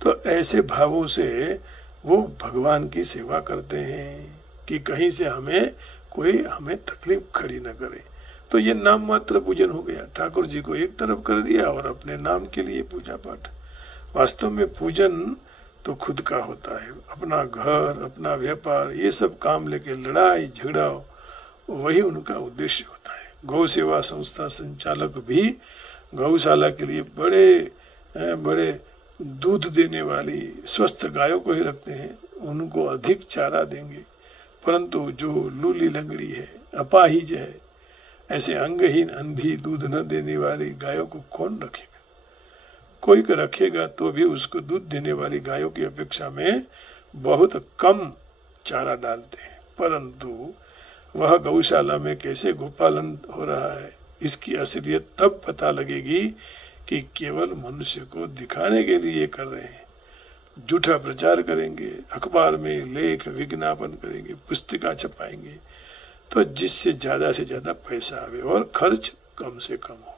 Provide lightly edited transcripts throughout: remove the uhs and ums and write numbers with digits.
तो ऐसे भावों से वो भगवान की सेवा करते हैं कि कहीं से हमें तकलीफ खड़ी न करे। तो ये नाम मात्र पूजन हो गया, ठाकुर जी को एक तरफ कर दिया और अपने नाम के लिए पूजा पाठ। वास्तव में पूजन तो खुद का होता है, अपना घर, अपना व्यापार, ये सब काम लेके लड़ाई झगड़ा, वही उनका उद्देश्य होता है। गौ सेवा संस्था संचालक भी गौशाला के लिए बड़े बड़े दूध देने वाली स्वस्थ गायों को ही रखते हैं, उनको अधिक चारा देंगे। परंतु जो लूली लंगड़ी है, अपाहिज है, ऐसे अंगहीन अंधी दूध न देने वाली गायों को कौन रखेगा? कोई को रखेगा तो भी उसको दूध देने वाली गायों की अपेक्षा में बहुत कम चारा डालते हैं। परंतु वह गौशाला में कैसे गोपालन हो रहा है, इसकी असलियत तब पता लगेगी कि केवल मनुष्य को दिखाने के लिए कर रहे हैं। झूठा प्रचार करेंगे, अखबार में लेख विज्ञापन करेंगे, पुस्तिका छपाएंगे, तो जिससे ज्यादा से ज्यादा पैसा आवे और खर्च कम से कम हो।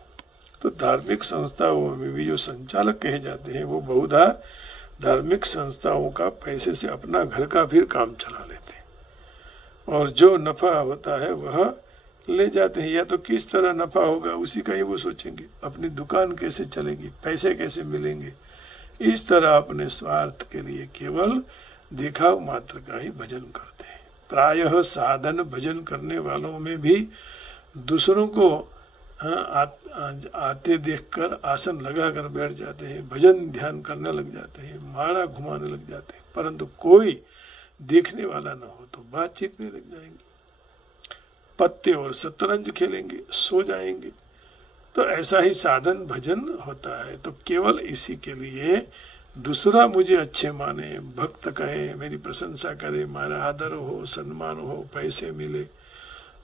तो धार्मिक संस्थाओं में भी जो संचालक कहे जाते हैं वो बहुधा धार्मिक संस्थाओं का पैसे से अपना घर का भी काम चला लेते हैं, और जो नफा होता है वह ले जाते हैं। या तो किस तरह नफा होगा उसी का ही वो सोचेंगे, अपनी दुकान कैसे चलेगी, पैसे कैसे मिलेंगे। इस तरह अपने स्वार्थ के लिए केवल दिखाव मात्र का ही भजन करते हैं। प्रायः साधन भजन करने वालों में भी दूसरों को आते देखकर आसन लगाकर बैठ जाते हैं, भजन ध्यान करने लग जाते हैं, माड़ा घुमाने लग जाते हैं, परंतु कोई देखने वाला ना हो तो बातचीत में लग जाएंगे, पत्ते और शतरंज खेलेंगे, सो जाएंगे। तो ऐसा ही साधन भजन होता है। तो केवल इसी के लिए दूसरा मुझे अच्छे माने, भक्त कहे, मेरी प्रशंसा करे, हमारा आदर हो, सम्मान हो, पैसे मिले,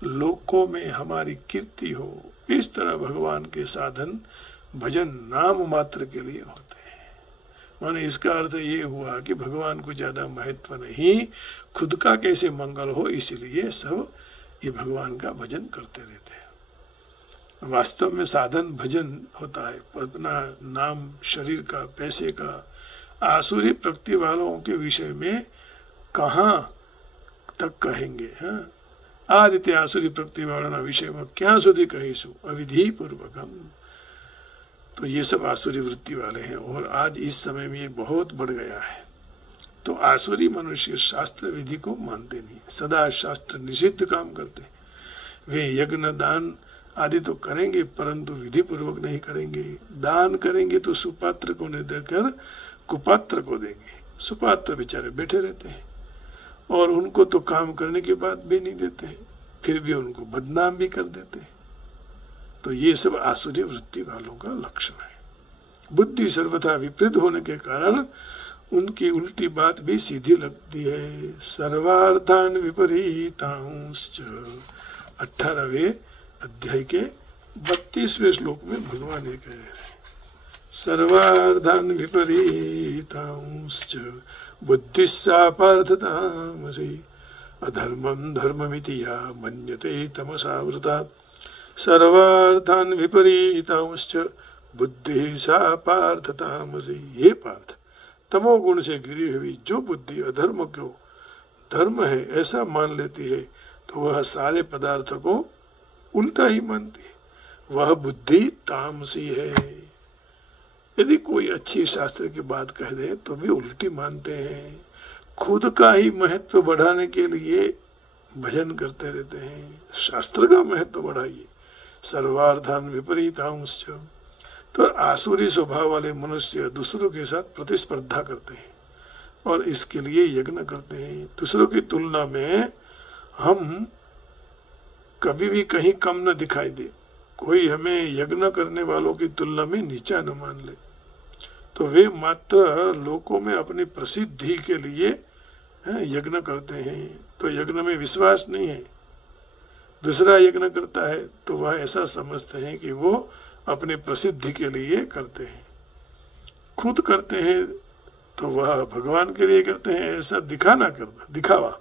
लोकों में हमारी कीर्ति हो, इस तरह भगवान के साधन भजन नाम मात्र के लिए होते हैं। माने इसका अर्थ ये हुआ कि भगवान को ज्यादा महत्व नहीं, खुद का कैसे मंगल हो, इसलिए सब ये भगवान का भजन करते रहते हैं। वास्तव में साधन भजन होता है अपना नाम, शरीर का, पैसे का। आसुरी प्रवृत्ति वालों के विषय में कहाँ तक कहेंगे? हाँ, आदित्य आसुरी प्रवृत्ति वालों विषय में क्या सुधी कहीसु अविधि पूर्वकम। तो ये सब आसुरी वृत्ति वाले हैं, और आज इस समय में ये बहुत बढ़ गया है। तो आसुरी मनुष्य शास्त्र विधि को मानते नहीं, सदा शास्त्र निषिद्ध काम करते। वे यज्ञ दान आदि तो करेंगे परंतु विधि पूर्वक नहीं करेंगे। दान करेंगे तो सुपात्र को नहीं देकर कुपात्र को देंगे। सुपात्र बेचारे बैठे रहते हैं और उनको तो काम करने के बाद भी नहीं देते हैं, फिर भी उनको बदनाम भी कर देते हैं। तो ये सब आसुरी वृत्ति वालों का लक्षण है। बुद्धि सर्वथा विपरीत होने के कारण उनकी उल्टी बात भी सीधी लगती है। सर्वार्थान विपरीतांश्च 18वें अध्याय के 32वें श्लोक में भगवान ये कह रहे हैं, सर्वार्थान विपरीतांश्च बुद्धिस्सा पार्थतामसि अधर्मं धर्ममिति या मन्यते तमसावृता। सर्वार्थान विपरीतांश्च बुद्धि सा पार्थतामसि। ये पार्थ, तमोगुण से घिरी हुई जो बुद्धि अधर्म को धर्म है ऐसा मान लेती है, तो वह सारे पदार्थों को उल्टा ही मानती है, वह बुद्धि तामसी है। यदि कोई अच्छी शास्त्र की बात कह दे तो भी उल्टी मानते हैं। खुद का ही महत्व बढ़ाने के लिए भजन करते रहते हैं। शास्त्र का महत्व बढ़ाइए। सर्वार्थान विपरीतांश्च। तो आसुरी स्वभाव वाले मनुष्य दूसरों के साथ प्रतिस्पर्धा करते हैं और इसके लिए यज्ञ करते हैं। दूसरों की तुलना में हम कभी भी कहीं कम न दिखाई दे, कोई हमें यज्ञ करने वालों की तुलना में नीचा न मान ले। तो वे मात्र लोकों में अपनी प्रसिद्धि के लिए यज्ञ करते हैं। तो यज्ञ में विश्वास नहीं है। दूसरा यज्ञ करता है तो वह ऐसा समझते हैं कि वो अपने प्रसिद्धि के लिए करते हैं। खुद करते हैं तो वह भगवान के लिए करते हैं, ऐसा दिखाना करना, दिखावा।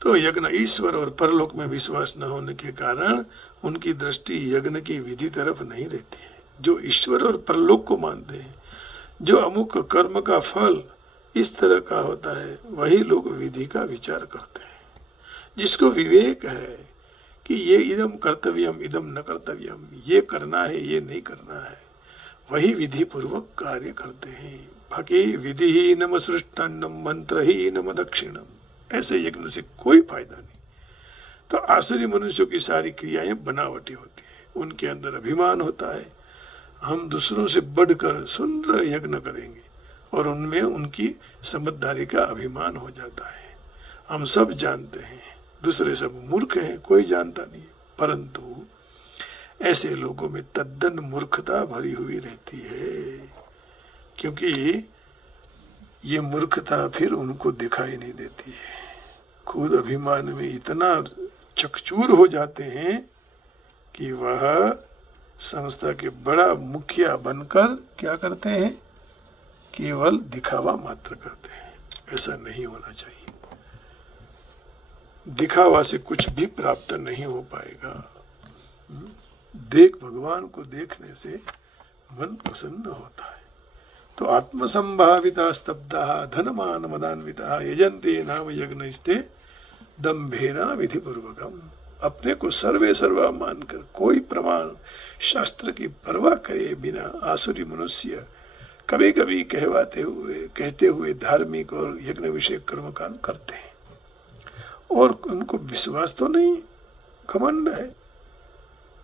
तो यज्ञ ईश्वर और परलोक में विश्वास न होने के कारण उनकी दृष्टि यज्ञ की विधि तरफ नहीं रहती है। जो ईश्वर और परलोक को मानते हैं जो अमुक कर्म का फल इस तरह का होता है, वही लोग विधि का विचार करते हैं। जिसको विवेक है कि ये इदम कर्तव्यम इदम न कर्तव्यम, ये करना है ये नहीं करना है, वही विधि पूर्वक कार्य करते हैं। बाकी विधि ही नम सृष्टान्नम मंत्र ही नम दक्षिणम, ऐसे यज्ञ से कोई फायदा नहीं। तो आसुरी मनुष्यों की सारी क्रियाएं बनावटी होती है, उनके अंदर अभिमान होता है, हम दूसरों से बढ़कर सुंदर यज्ञ करेंगे, और उनमें उनकी समझदारी का अभिमान हो जाता है। हम सब जानते हैं, दूसरे सब मूर्ख हैं, कोई जानता नहीं, परंतु ऐसे लोगों में तद्दन मूर्खता भरी हुई रहती है, क्योंकि ये मूर्खता फिर उनको दिखाई नहीं देती है। खुद अभिमान में इतना चकचूर हो जाते हैं कि वह संस्था के बड़ा मुखिया बनकर क्या करते हैं, केवल दिखावा मात्र करते हैं। ऐसा नहीं होना चाहिए। दिखावा से कुछ भी प्राप्त नहीं हो पाएगा। देख, भगवान को देखने से मन प्रसन्न होता है। तो आत्मसंभाविता स्तब्धा धनमान मदान्विता यजन्ते नाम यज्ञस्ते दम्भेना विधि पूर्वकम। अपने को सर्वे सर्वा मानकर कोई प्रमाण शास्त्र की परवाह करे बिना आसुरी मनुष्य कभी कभी कहते हुए धार्मिक और यज्ञ विषय कर्मकांड करते हैं, और उनको विश्वास तो नहीं, घमंड है।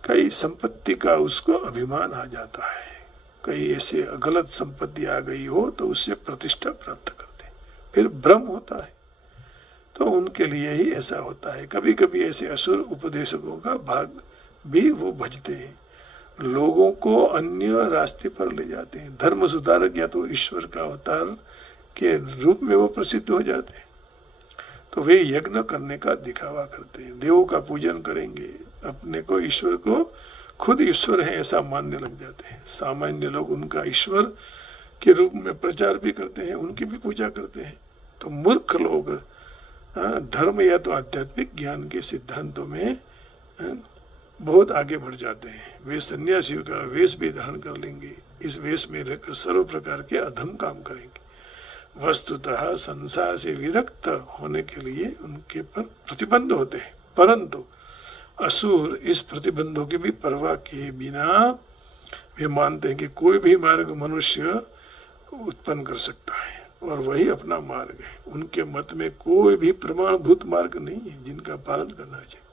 कई संपत्ति का उसको अभिमान आ जाता है, कई ऐसे गलत संपत्ति आ गई हो तो उससे प्रतिष्ठा प्राप्त करते, फिर भ्रम होता है। तो उनके लिए ही ऐसा होता है। कभी कभी ऐसे असुर उपदेशकों का भाग भी वो भजते हैं, लोगों को अन्य रास्ते पर ले जाते हैं। धर्म सुधारक या तो ईश्वर का अवतार के रूप में वो प्रसिद्ध हो जाते हैं, तो वे यज्ञ करने का दिखावा करते हैं, देवों का पूजन करेंगे, अपने को ईश्वर को खुद ईश्वर है ऐसा मानने लग जाते हैं। सामान्य लोग उनका ईश्वर के रूप में प्रचार भी करते हैं, उनकी भी पूजा करते हैं। तो मूर्ख लोग धर्म या तो आध्यात्मिक ज्ञान के सिद्धांतों में बहुत आगे बढ़ जाते हैं। वे सन्यासियों का वेश भी धारण कर लेंगे, इस वेश में रहकर सर्व प्रकार के अधम काम करेंगे। वस्तुतः संसार से विरक्त होने के लिए उनके पर प्रतिबंध होते हैं, परंतु असुर इस प्रतिबंधों की भी परवाह किए बिना वे मानते हैं कि कोई भी मार्ग मनुष्य उत्पन्न कर सकता है और वही अपना मार्ग है। उनके मत में कोई भी प्रमाणभूत मार्ग नहीं है जिनका पालन करना चाहिए।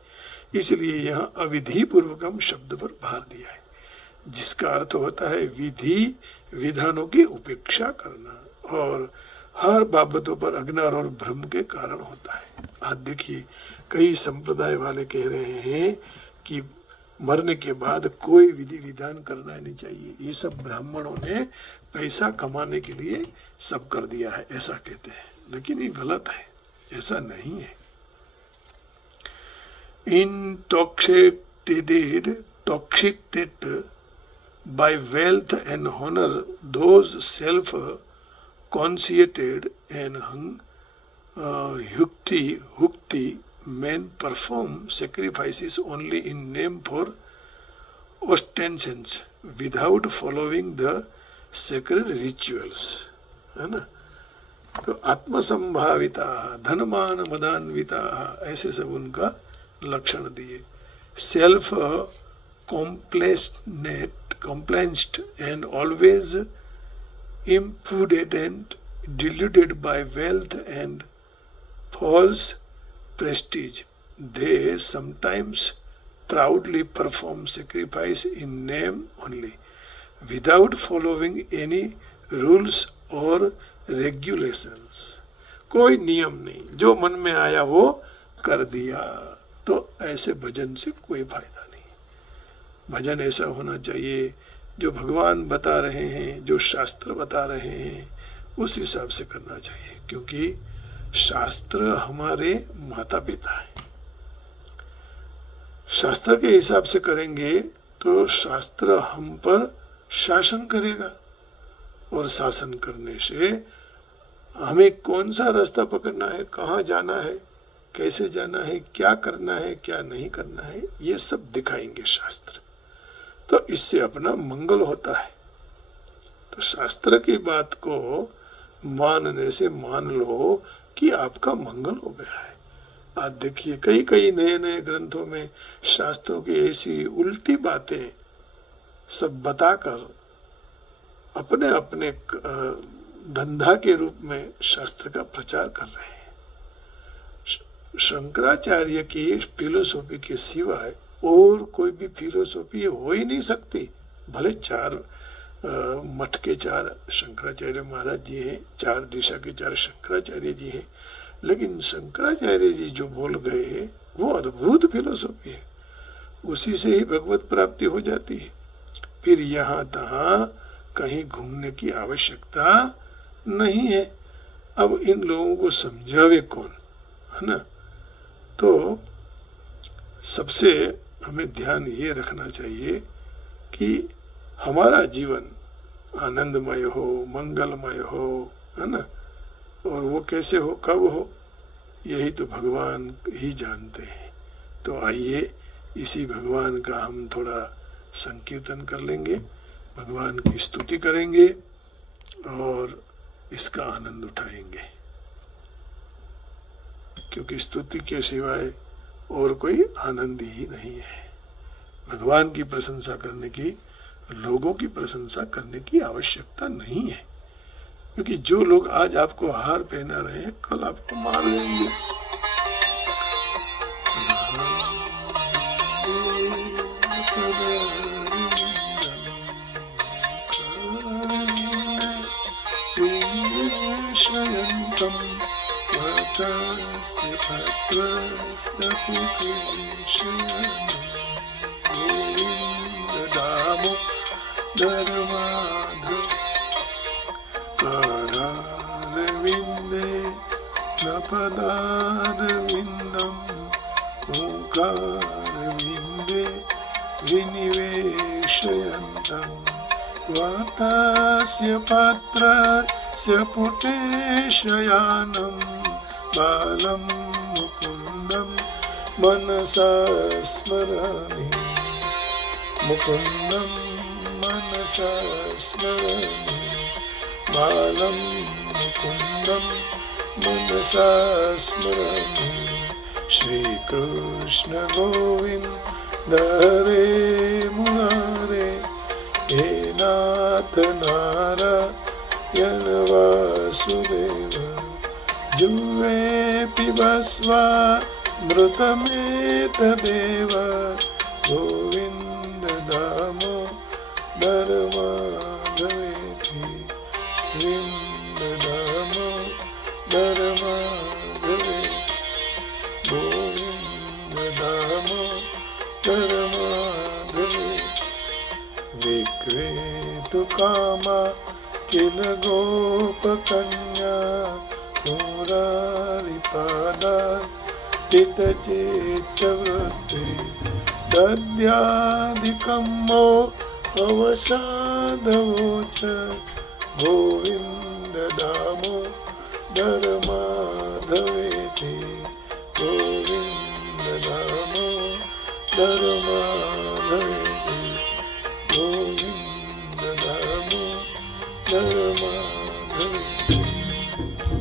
इसलिए यहाँ अविधि पूर्वकम शब्द पर भार दिया है, जिसका अर्थ होता है विधि विधानों की उपेक्षा करना, और हर बाबतों पर अज्ञान और भ्रम के कारण होता है। आज देखिए, कई संप्रदाय वाले कह रहे हैं कि मरने के बाद कोई विधि विधान करना नहीं चाहिए, ये सब ब्राह्मणों ने पैसा कमाने के लिए सब कर दिया है, ऐसा कहते हैं। लेकिन ये गलत है, ऐसा नहीं है। Intoxicated by wealth and honor, those self-conceited and hukti men perform sacrifices only in name for ostensions without following the sacred rituals, है ना। तो आत्मसंभाविता धनमान मदान्विता ऐसे सब उनका लक्षण दिए। Self complained and always impudent and deluded by wealth and false prestige, they sometimes proudly perform sacrifice in name only, without following any rules or regulations. कोई नियम नहीं, जो मन में आया वो कर दिया। तो ऐसे भजन से कोई फायदा नहीं। भजन ऐसा होना चाहिए जो भगवान बता रहे हैं, जो शास्त्र बता रहे हैं, उस हिसाब से करना चाहिए, क्योंकि शास्त्र हमारे माता पिता हैं। शास्त्र के हिसाब से करेंगे तो शास्त्र हम पर शासन करेगा, और शासन करने से हमें कौन सा रास्ता पकड़ना है, कहाँ जाना है, कैसे जाना है, क्या करना है, क्या नहीं करना है, ये सब दिखाएंगे शास्त्र। तो इससे अपना मंगल होता है। तो शास्त्र की बात को मानने से मान लो कि आपका मंगल हो गया है। आज देखिए कई कई नए नए ग्रंथों में शास्त्रों की ऐसी उल्टी बातें सब बताकर अपने अपने धंधा के रूप में शास्त्र का प्रचार कर रहे हैं। शंकराचार्य की फिलोसॉफी के सिवाय और कोई भी फिलोसॉफी हो ही नहीं सकती। भले चार मठ के चार शंकराचार्य महाराज जी हैं, चार दिशा के चार शंकराचार्य जी हैं, लेकिन शंकराचार्य जी जो बोल गए हैं वो अद्भुत फिलोसॉफी है। उसी से ही भगवत प्राप्ति हो जाती है। फिर यहाँ तहाँ कहीं घूमने की आवश्यकता नहीं है। अब इन लोगों को समझावे कौन, है ना? तो सबसे हमें ध्यान ये रखना चाहिए कि हमारा जीवन आनंदमय हो, मंगलमय हो, है ना? और वो कैसे हो, कब हो, यही तो भगवान ही जानते हैं। तो आइए इसी भगवान का हम थोड़ा संकीर्तन कर लेंगे, भगवान की स्तुति करेंगे और इसका आनंद उठाएंगे, क्योंकि स्तुति के सिवाय और कोई आनंद ही नहीं है। भगवान की प्रशंसा करने की, लोगों की प्रशंसा करने की आवश्यकता नहीं है, क्योंकि जो लोग आज आपको हार पहना रहे हैं कल आपको मार देंगे। पदारविन्दं मुखारविन्दे विनिवेशयन्तं वातास्य पात्रस्य पुटेशयानं बालं मुकुन्दं मनसा स्मरामि, मुकुन्दं मनसा स्मरामि, बालं मुकुन्दं मनसा स्मरामि। श्रीकृष्ण गोविन्द हरे मुरारे, हे नाथ नारायण वासुदेव, जुह्वे पिबस्व मृतमेतदेव, गोविन्द दामोदर माधवेति, गोविन्द दामोदर माधवे, गोविन्द दामोदर माधवे। विक्रेतु कामा किल गोपकन्या, मुरारिपादा चित्तचित्तवृत्ति, दद्यादिकं मो अवसादवोच, गोविन्द दामोदर माधवेति, गोविन्द दामोदर माधवेति, गोविन्द दामोदर माधवेति।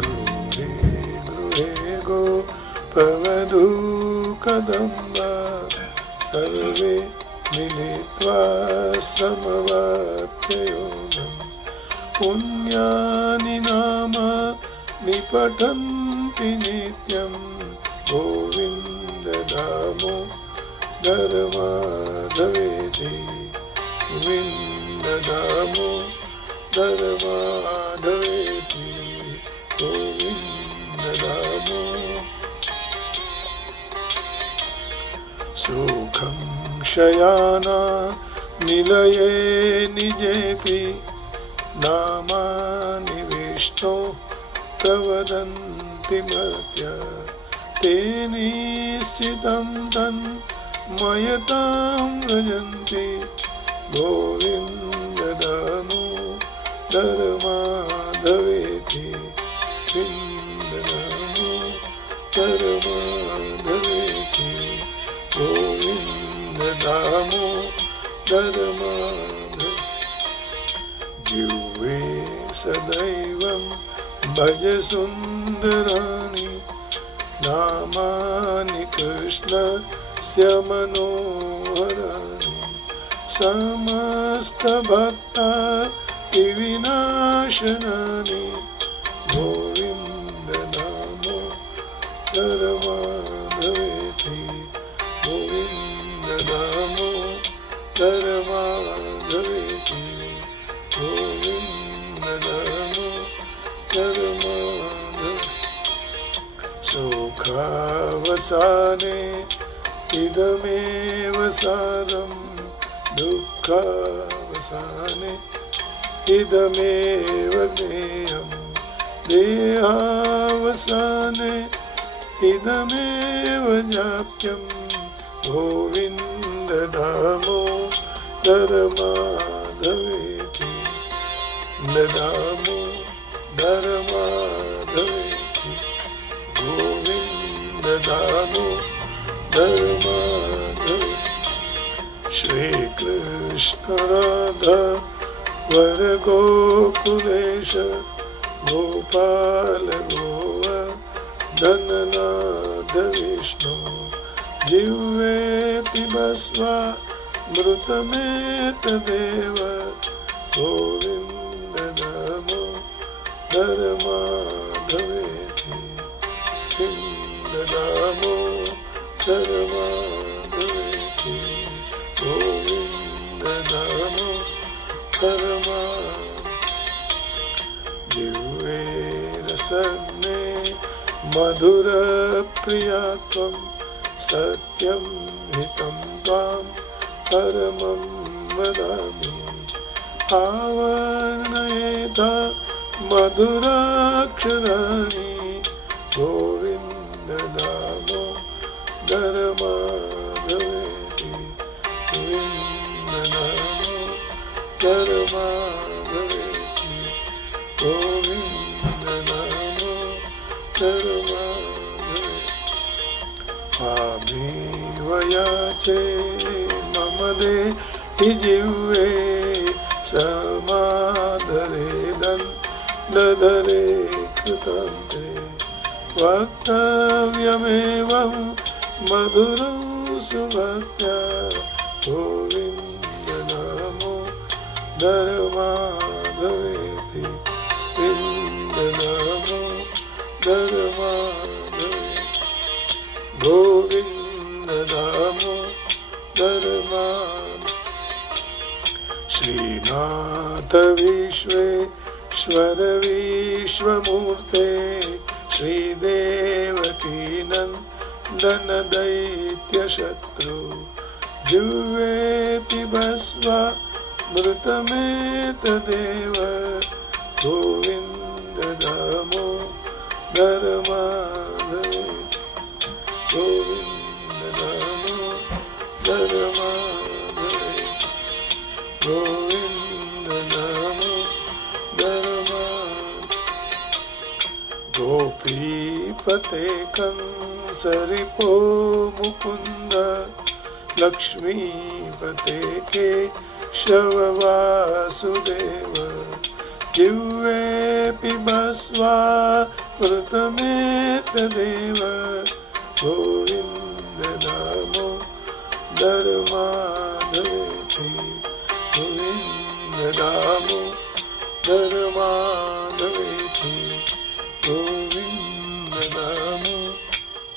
गृहे गृहे गोपवधू कदम्बा, सर्वे मिलित्वा समवाप्ययोगम्, पुण्यानि नामानि पठन्ति नित्यं, गोविन्द दामोदर माधवेति, गोविन्द दामोदर माधवेति, गोविन्द दामोदर। सुखं शयाना निलये निजेऽपि, नामानि विष्णो प्रवदन्ति मर्त्य, ते निश्चितं तन्मयतां व्रजन्ति, गोविन्द दामोदर माधवेति, गोविन्द दामोदर माधवेति, गोविन्द दामोदर माधवेति। जिह्वे सदैवं भज सुन्दराणि नामानि कृष्णस्य मनोहराणि समस्तभक्तानि विनाशनानि गोविन्द नामो धर्माधवेति गोविन्द नामो धर्माधवेति गोविन्द नामो धर्माधवेति सुखावसाने इदमेव सारं दुःखावसाने इदमेव ज्ञेयं देहावसाने इदमेव जाप्यं गोविन्द दामोदरमाधवेति दामोदरमाधवेति गोविन्द दामोदरमाधवेति श्री कृष्ण राधा वर गोकुलेश गोपाल गोवर्धननाथ विष्णु जिह्वे पिबस्वा मृतमेतदेव गोविन्द नमो धर्माधवेति गोविन्द नमो धर्माधवेति गोविन्द नमो जिह्वे रसग्ने मधुर प्रियात्वं सत्यं हितं त्वां परमं वदामि आवर्णयेता मधुराक्षराणि गोविन्द नामो धर्माधवेति गोविन्द नामो धर्माधवेति गोविन्द नामो धर्माधवेति आमेव याचे मम देहि जिह्वे समादरेदन् ददरे कृतान्ते वक्तव्यमेवं मधुरं सुभक्त्या गोविन्द नामो धर्माधवेति गोविन्द नामो धर्माधवेति गोविन्द नामो धर्माधवेति श्रीनाथ विश्वेश्वर विश्वमूर्ते श्रीदेवकी नन्दन दैत्यशत्रु जिह्वे पिबस्वा मृतमेतदेव गोविन्द नामो धर्माधवेति गोविन्द नामो धर्माधवेति गोविन्द नामो धर्माधवेति गोपीपते कंसरिपो मुकुन्द लक्ष्मीपते केशव वासुदेव जिह्वे पिबस्वा मृतमेतदेव गोविन्द नामो धर्माधवेति गोविन्द नामो धर्माधवेति गोविन्द नामो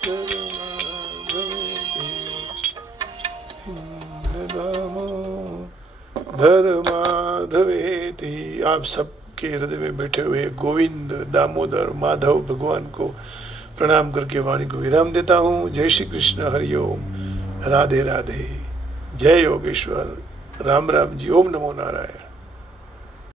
धर्माधवेति नामो धर्माधवेति। आप सबके हृदय में बैठे हुए गोविंद दामोदर माधव भगवान को प्रणाम करके वाणी को विराम देता हूँ। जय श्री कृष्ण, हरिओम, राधे राधे, जय योगेश्वर, राम राम जी, ओम नमो नारायण।